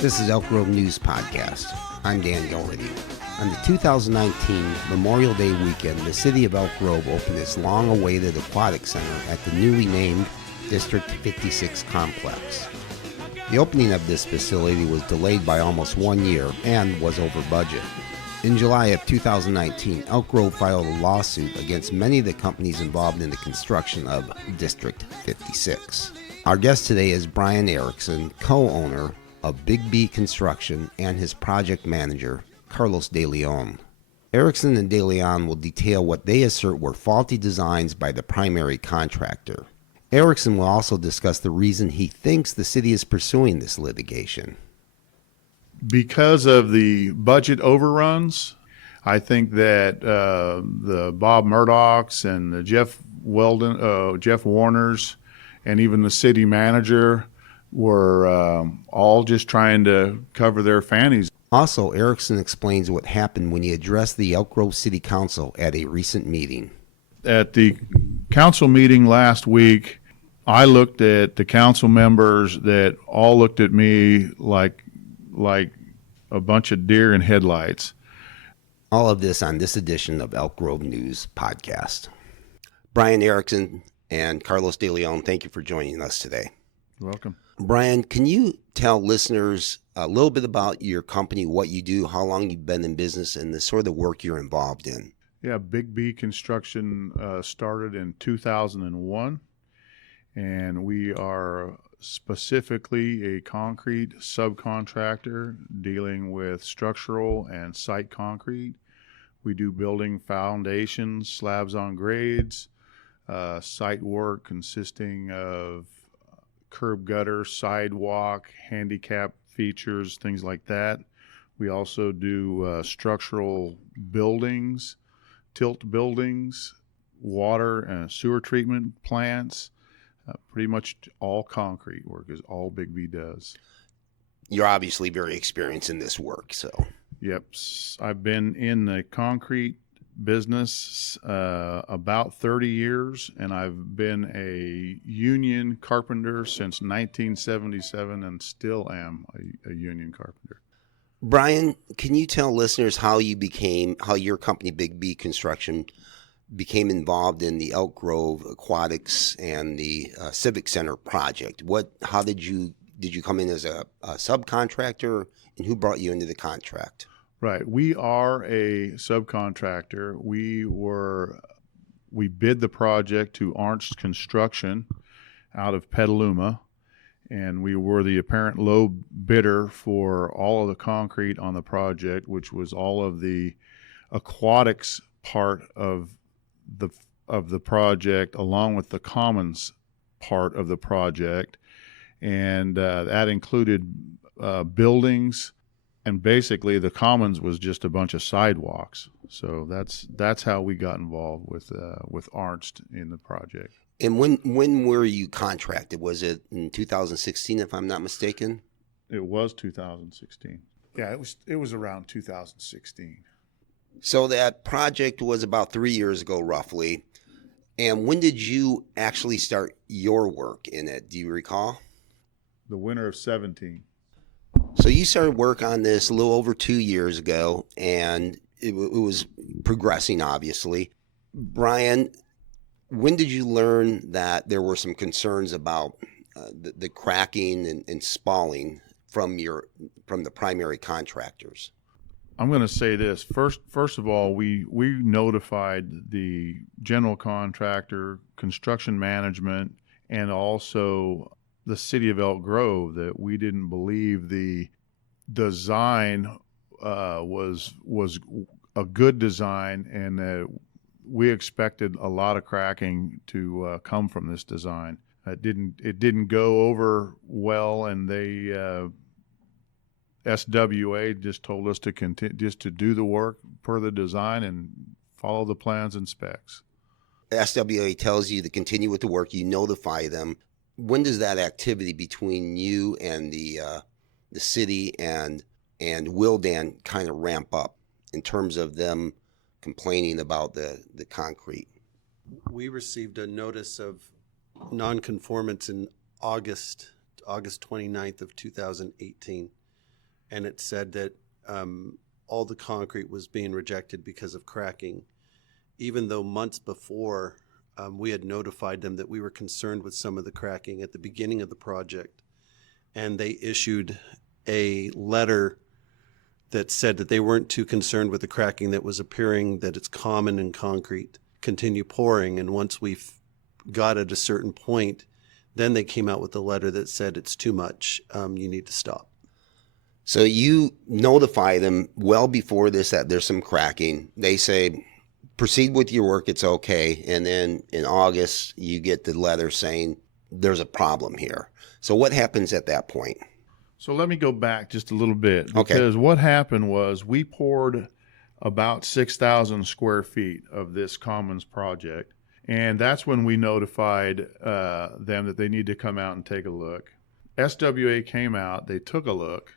This is Elk Grove News Podcast. I'm Dan Gilready. On the 2019 Memorial Day weekend, the City of Elk Grove opened its long-awaited aquatic center at the newly named District 56 complex. The opening of this facility was delayed by almost 1 year and was over budget. In July of 2019, Elk Grove filed a lawsuit against many of the companies involved in the construction of District 56. Our guest today is Brian Erickson, co-owner of Big B Construction, and his project manager, Carlos DeLeon. Ericson and DeLeon will detail what they assert were faulty designs by the primary contractor. Erickson will also discuss the reason he thinks the city is pursuing this litigation. Because of the budget overruns, I think that the Bob Murdaughs and the Jeff Warners, and even the city manager were all just trying to cover their fannies. Also, Erickson explains what happened when he addressed the Elk Grove City Council at a recent meeting. At the council meeting last week, I looked at the council members that all looked at me like a bunch of deer in headlights. All of this on this edition of Elk Grove News Podcast. Brian Erickson and Carlos DeLeon, thank you for joining us today. You're welcome. Brian, can you tell listeners a little bit about your company, what you do, how long you've been in business, and the sort of work you're involved in? Yeah, Big B Construction started in 2001, and we are specifically a concrete subcontractor dealing with structural and site concrete. We do building foundations, slabs on grades, site work consisting of curb gutter, sidewalk, handicap features, things like that. We also do structural buildings, tilt buildings, water and sewer treatment plants. Pretty much all concrete work is all Big B does. You're obviously very experienced in this work, so. Yep. I've been in the concrete business about 30 years, and I've been a union carpenter since 1977 and still am a union carpenter. Brian, can you tell listeners how your company, Big B Construction, became involved in the Elk Grove Aquatics and the Civic Center project? How did you come in as a subcontractor, and who brought you into the contract? Right. We are a subcontractor. We bid the project to Arnst Construction out of Petaluma, and we were the apparent low bidder for all of the concrete on the project, which was all of the aquatics part of the project, along with the commons part of the project, and that included buildings. And basically, the commons was just a bunch of sidewalks. So that's how we got involved with Arnst in the project. And when were you contracted? Was it in 2016, if I'm not mistaken? It was 2016. Yeah, it was around 2016. So that project was about 3 years ago, roughly. And when did you actually start your work in it? Do you recall? The winter of 17. So you started work on this a little over 2 years ago, and it was progressing, obviously. Brian, when did you learn that there were some concerns about the cracking and spalling from the primary contractors? I'm going to say this. First of all, we notified the general contractor, construction management, and also the City of Elk Grove that we didn't believe the design was a good design, and that we expected a lot of cracking to come from this design. It didn't go over well, and they SWA just told us to continue, just to do the work per the design and follow the plans and specs. SWA tells you to continue with the work. You notify them. When does that activity between you and the city and Wildan kind of ramp up in terms of them complaining about the concrete? We received a notice of nonconformance in August 29th of 2018. and it said that all the concrete was being rejected because of cracking, even though months before we had notified them that we were concerned with some of the cracking at the beginning of the project, and they issued a letter that said that they weren't too concerned with the cracking that was appearing, that it's common in concrete, continue pouring, and once we got at a certain point, then they came out with a letter that said it's too much, you need to stop. So you notify them well before this that there's some cracking. They say, proceed with your work, it's okay. And then in August, you get the letter saying there's a problem here. So what happens at that point? So let me go back just a little bit, Okay. because what happened was we poured about 6,000 square feet of this commons project, and that's when we notified them that they need to come out and take a look. SWA came out, they took a look,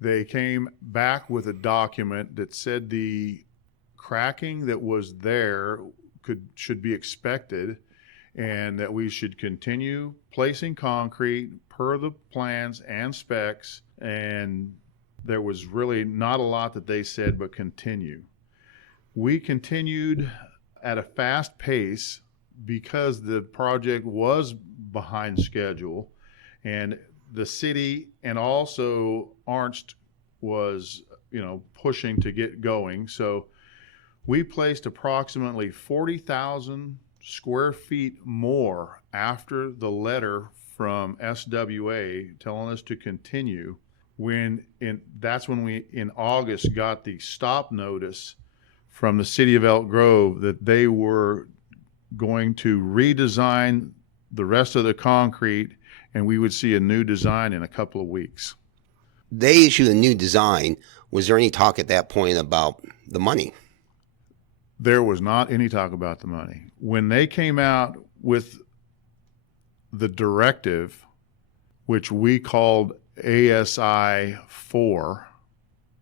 they came back with a document that said the cracking that was there should be expected, and that we should continue placing concrete per the plans and specs, and there was really not a lot that they said but continue. We continued at a fast pace because the project was behind schedule, and the city and also Arnst was, pushing to get going. So we placed approximately 40,000 square feet more after the letter from SWA telling us to continue. That's when we in August got the stop notice from the City of Elk Grove that they were going to redesign the rest of the concrete, and we would see a new design in a couple of weeks. They issued a new design. Was there any talk at that point about the money? There was not any talk about the money. When they came out with the directive, which we called ASI 4,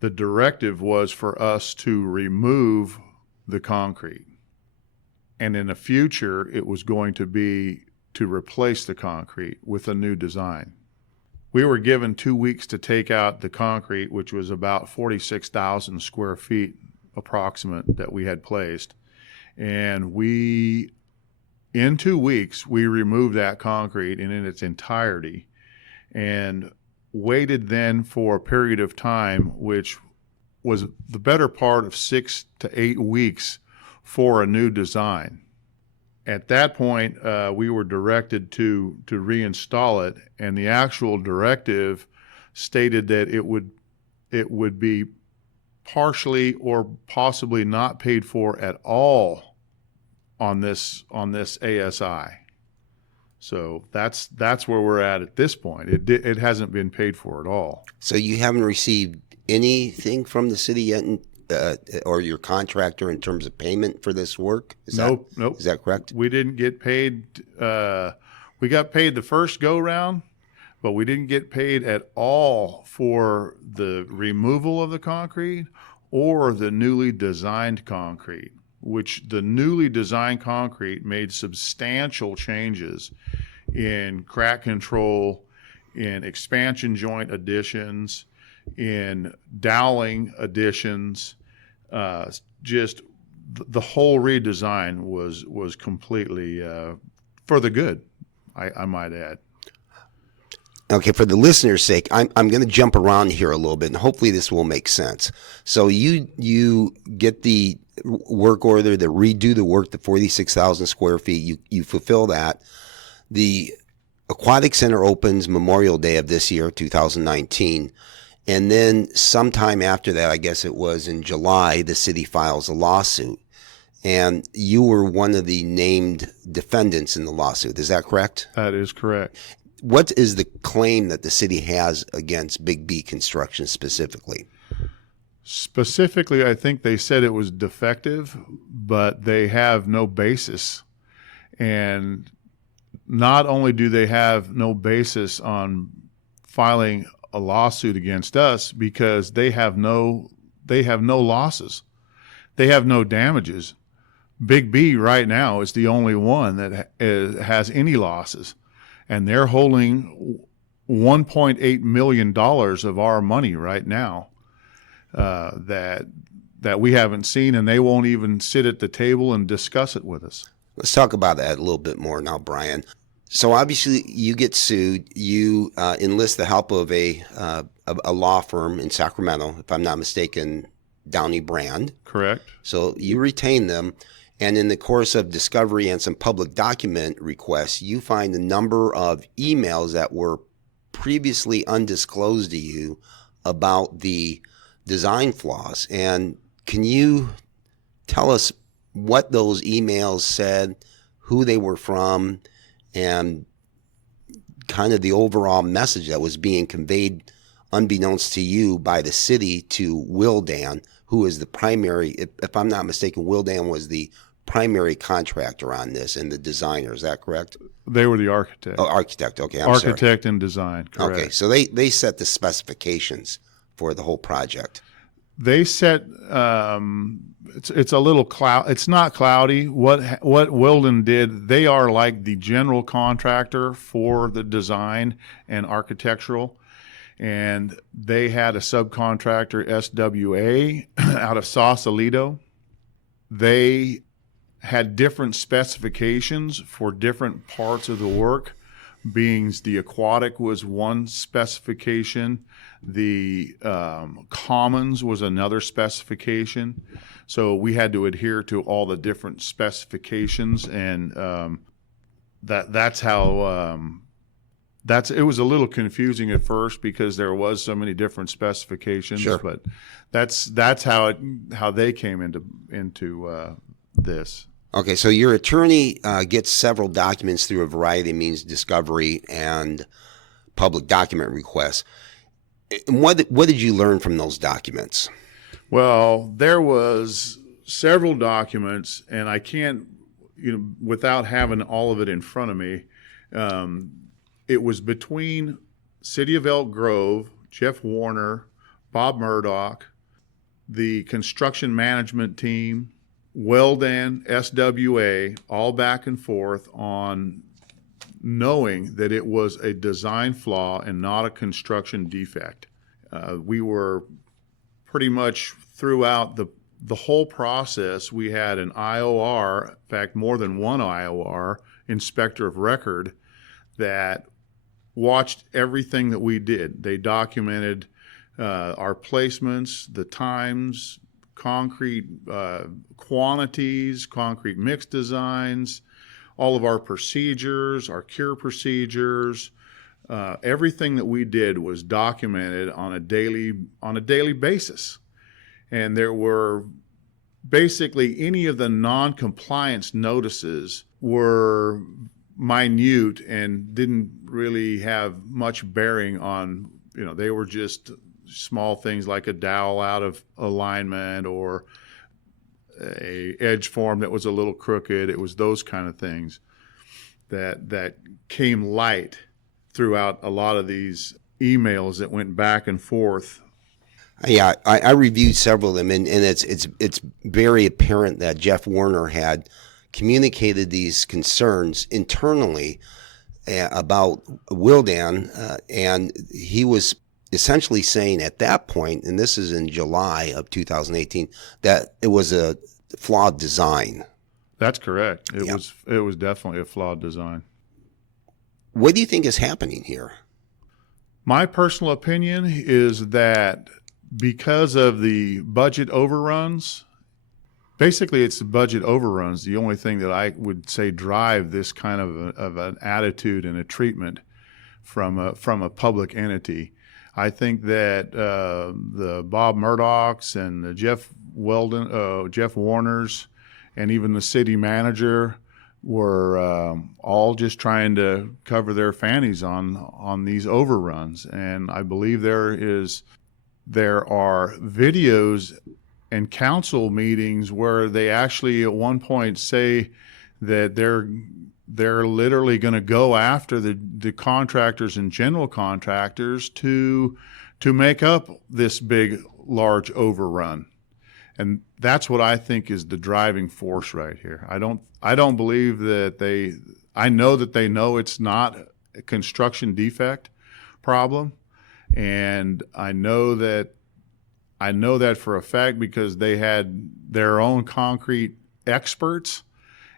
the directive was for us to remove the concrete. And in the future, it was going to be to replace the concrete with a new design. We were given 2 weeks to take out the concrete, which was about 46,000 square feet approximate that we had placed. And in 2 weeks, we removed that concrete in its entirety and waited then for a period of time, which was the better part of 6 to 8 weeks for a new design. At that point, we were directed to reinstall it, and the actual directive stated that it would be partially or possibly not paid for at all on this ASI. So that's where we're at this point. It hasn't been paid for at all. So you haven't received anything from the city yet, or your contractor, in terms of payment for this work? Nope. Is that correct? We didn't get paid. We got paid the first go round, but we didn't get paid at all for the removal of the concrete or the newly designed concrete, which the newly designed concrete made substantial changes in crack control, in expansion joint additions, in doweling additions. Just the whole redesign was completely for the good, I might add. Okay, for the listener's sake, I'm going to jump around here a little bit, and hopefully this will make sense. So you get the work order to redo the work, the 46,000 square feet. You fulfill that. The Aquatic Center opens Memorial Day of this year, 2019. And then sometime after that, I guess it was in July, the city files a lawsuit. And you were one of the named defendants in the lawsuit. Is that correct? That is correct. What is the claim that the city has against Big B Construction specifically? Specifically, I think they said it was defective, but they have no basis. And not only do they have no basis on filing a lawsuit against us, because they have no losses. They have no damages. Big B right now is the only one that has any losses. And they're holding $1.8 million of our money right now that we haven't seen, and they won't even sit at the table and discuss it with us. Let's talk about that a little bit more now, Brian. So obviously you get sued. You enlist the help of a law firm in Sacramento, if I'm not mistaken, Downey Brand. Correct. So you retain them. And in the course of discovery and some public document requests, you find a number of emails that were previously undisclosed to you about the design flaws. And can you tell us what those emails said, who they were from, and kind of the overall message that was being conveyed unbeknownst to you by the city to Willdan, who is the primary, if I'm not mistaken, Willdan was the primary contractor on this and the designer. Is that correct? They were the architect. Oh, architect. Okay, Architect and design. Correct. Okay, so they set the specifications for the whole project. They set. It's a little cloud. It's not cloudy. What Willdan did, they are like the general contractor for the design and architectural, and they had a subcontractor, SWA, out of Sausalito. They had different specifications for different parts of the work. Being the aquatic was one specification, the commons was another specification. So we had to adhere to all the different specifications, and that's how it was a little confusing at first because there was so many different specifications. Sure. But that's how they came into this. Okay, so your attorney gets several documents through a variety of means, discovery and public document requests. And what did you learn from those documents? Well, there was several documents, and I can't, without having all of it in front of me, it was between City of Elk Grove, Jeff Warner, Bob Murdoch, the construction management team, Willdan, SWA, all back and forth on knowing that it was a design flaw and not a construction defect. We were pretty much throughout the whole process, we had an IOR, in fact, more than one IOR, inspector of record, that watched everything that we did. They documented our placements, the times, concrete quantities, concrete mix designs, all of our procedures, our cure procedures. Everything that we did was documented on a daily basis. And there were basically any of the non-compliance notices were minute and didn't really have much bearing on, they were just small things like a dowel out of alignment or a edge form that was a little crooked. It was those kind of things that came light throughout a lot of these emails that went back and forth. Yeah, I reviewed several of them, and it's very apparent that Jeff Warner had communicated these concerns internally about Willdan, and he was essentially saying at that point, and this is in July of 2018, that it was a flawed design. That's correct. It was definitely a flawed design. What do you think is happening here? My personal opinion is that because of the budget overruns, basically it's the budget overruns, the only thing that I would say drive this kind of an attitude and a treatment from a public entity. I think that the Bob Murdochs and the Jeff Warners, and even the city manager were all just trying to cover their fannies on these overruns. And I believe there are videos and council meetings where they actually at one point say that they're literally going to go after the contractors and general contractors to make up this big, large overrun. And that's what I think is the driving force right here. I don't believe that I know that they know it's not a construction defect, problem. And I know that for a fact because they had their own concrete experts,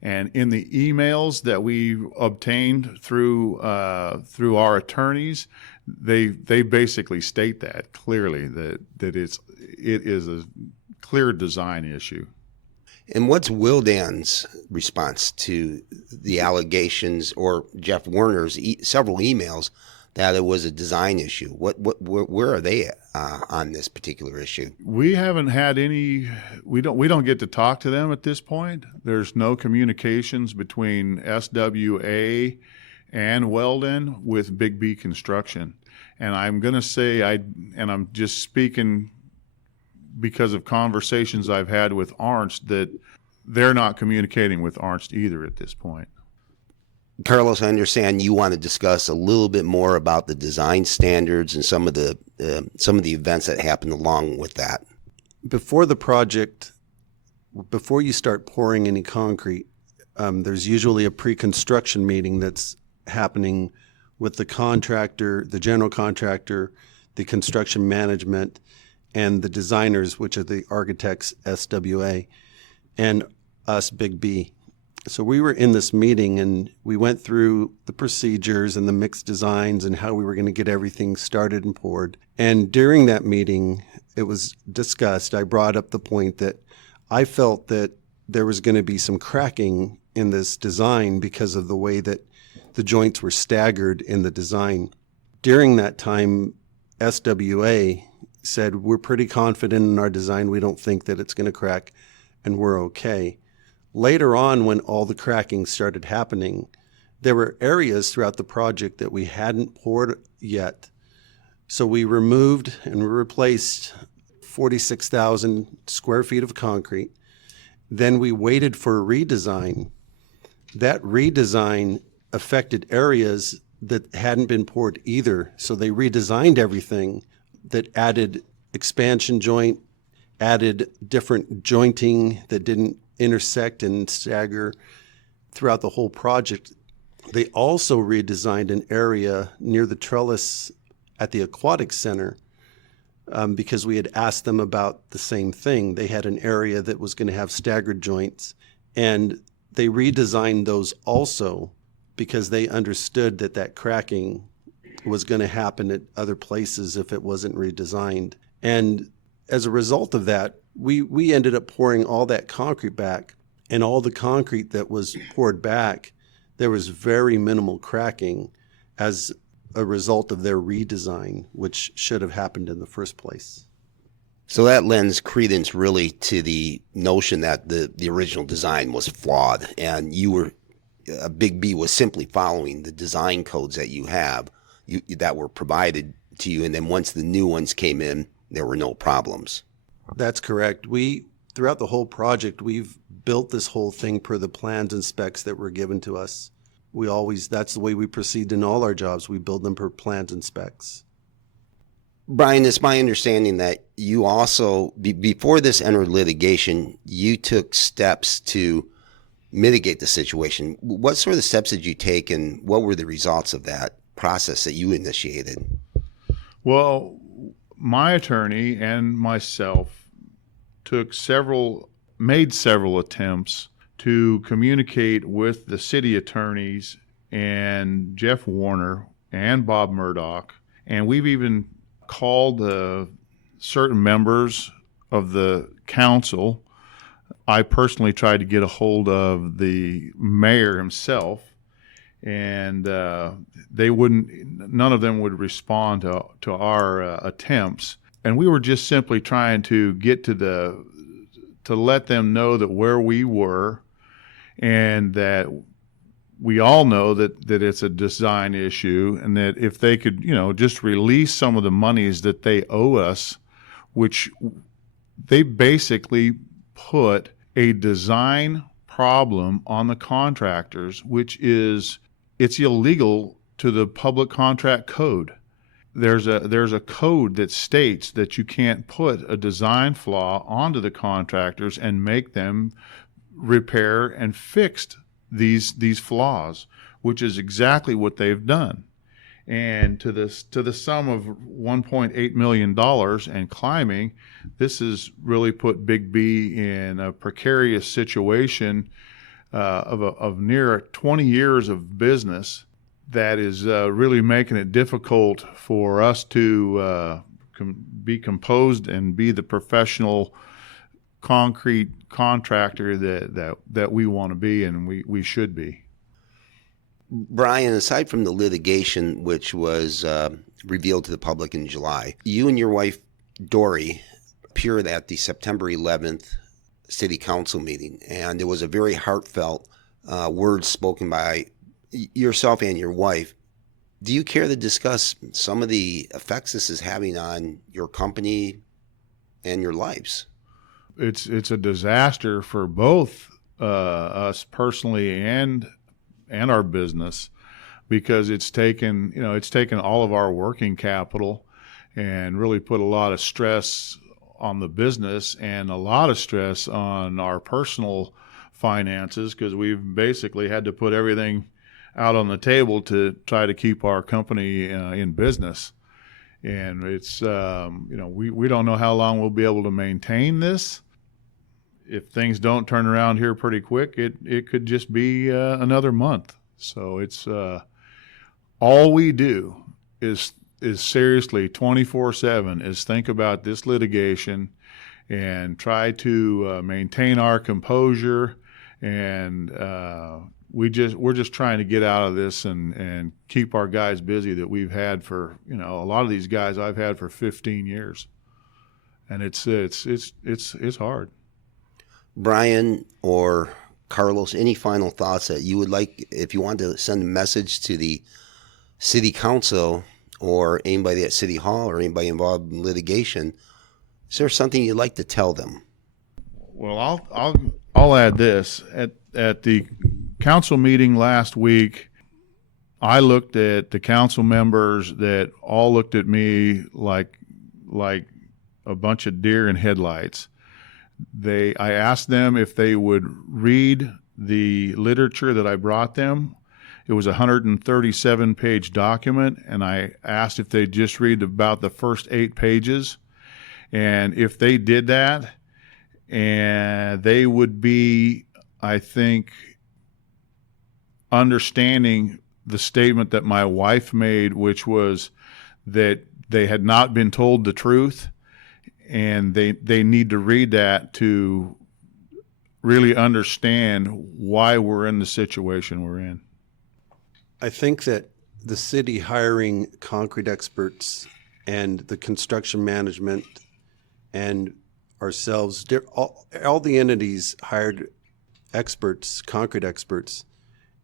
and in the emails that we obtained through our attorneys, they basically state that clearly that it is a clear design issue. And what's Wildan's response to the allegations or Jeff Werner's several emails that it was a design issue? Where are they on this particular issue? We haven't had any. We don't get to talk to them at this point. There's no communications between SWA and Wildan with Big B Construction. And I'm going to say and I'm just speaking because of conversations I've had with Arnst, that they're not communicating with Arnst either at this point. Carlos, I understand you want to discuss a little bit more about the design standards and some of the events that happened along with that. Before the project, before you start pouring any concrete, there's usually a pre-construction meeting that's happening with the contractor, the general contractor, the construction management, and the designers, which are the architects, SWA, and us, Big B. So we were in this meeting and we went through the procedures and the mixed designs and how we were going to get everything started and poured. And during that meeting, it was discussed. I brought up the point that I felt that there was going to be some cracking in this design because of the way that the joints were staggered in the design. During that time, SWA said, we're pretty confident in our design. We don't think that it's going to crack and we're okay. Later on, when all the cracking started happening, there were areas throughout the project that we hadn't poured yet. So we removed and replaced 46,000 square feet of concrete. Then we waited for a redesign. That redesign affected areas that hadn't been poured either. So they redesigned everything that added expansion joint, added different jointing that didn't intersect and stagger throughout the whole project. They also redesigned an area near the trellis at the aquatic center because we had asked them about the same thing. They had an area that was going to have staggered joints, and they redesigned those also because they understood that that cracking was going to happen at other places if it wasn't redesigned. And as a result of that, we ended up pouring all that concrete back, and all the concrete that was poured back, there was very minimal cracking as a result of their redesign, which should have happened in the first place. So that lends credence really to the notion that the original design was flawed, and Big B was simply following the design codes that you have that were provided to you, and then once the new ones came in, there were no problems. That's correct. Throughout the whole project, we've built this whole thing per the plans and specs that were given to us. That's the way we proceed in all our jobs. We build them per plans and specs. Brian, it's my understanding that you also, before this entered litigation, you took steps to mitigate the situation. What sort of steps did you take, and what were the results of that process that you initiated? Well, my attorney and myself made several attempts to communicate with the city attorneys and Jeff Warner and Bob Murdoch, and we've even called certain members of the council. I personally tried to get a hold of the mayor himself, and none of them would respond to our attempts. And we were just simply trying to get to let them know that where we were, and that we all know that it's a design issue, and that if they could, just release some of the monies that they owe us, which they basically put a design problem on the contractors, which it's illegal to the public contract code. There's a code that states that you can't put a design flaw onto the contractors and make them repair and fix these flaws, which is exactly what they've done. And to the sum of $1.8 million and climbing, this has really put Big B in a precarious situation of near 20 years of business that is really making it difficult for us to be composed and be the professional concrete contractor that we want to be and we should be. Brian, aside from the litigation, which was revealed to the public in July, you and your wife, Dory, appeared at the September 11th City Council meeting, and it was a very heartfelt words spoken by yourself and your wife. Do you care to discuss some of the effects this is having on your company and your lives? It's a disaster for both us personally and our business, because it's taken all of our working capital and really put a lot of stress on the business and a lot of stress on our personal finances, because we've basically had to put everything out on the table to try to keep our company in business. And it's we don't know how long we'll be able to maintain this. If things don't turn around here pretty quick, it could just be another month. So it's all we do is seriously 24/7 is think about this litigation and try to maintain our composure, and we're just trying to get out of this and keep our guys busy that we've had for a lot of these guys I've had for 15 years, and it's hard. Brian or Carlos, any final thoughts that you would like, if you want to send a message to the city council or anybody at City Hall or anybody involved in litigation? Is there something you'd like to tell them? Well, I'll add this. At the council meeting last week, I looked at the council members that all looked at me like a bunch of deer in headlights. I asked them if they would read the literature that I brought them. It was a 137-page document, and I asked if they'd just read about the first 8 pages. And if they did that, and they would be, I think, understanding the statement that my wife made, which was that they had not been told the truth, and they need to read that to really understand why we're in the situation we're in. I think that the city hiring concrete experts and the construction management and ourselves, all the entities hired experts, concrete experts,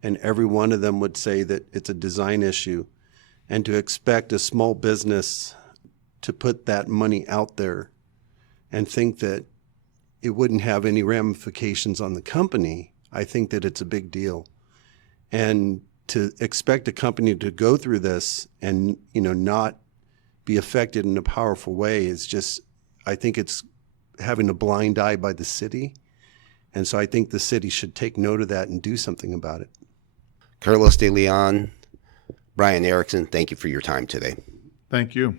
and every one of them would say that it's a design issue. And to expect a small business to put that money out there and think that it wouldn't have any ramifications on the company, I think that it's a big deal. And to expect a company to go through this and not be affected in a powerful way is just, I think it's having a blind eye by the city. And so I think the city should take note of that and do something about it. Carlos DeLeon, Brian Erickson, thank you for your time today. Thank you.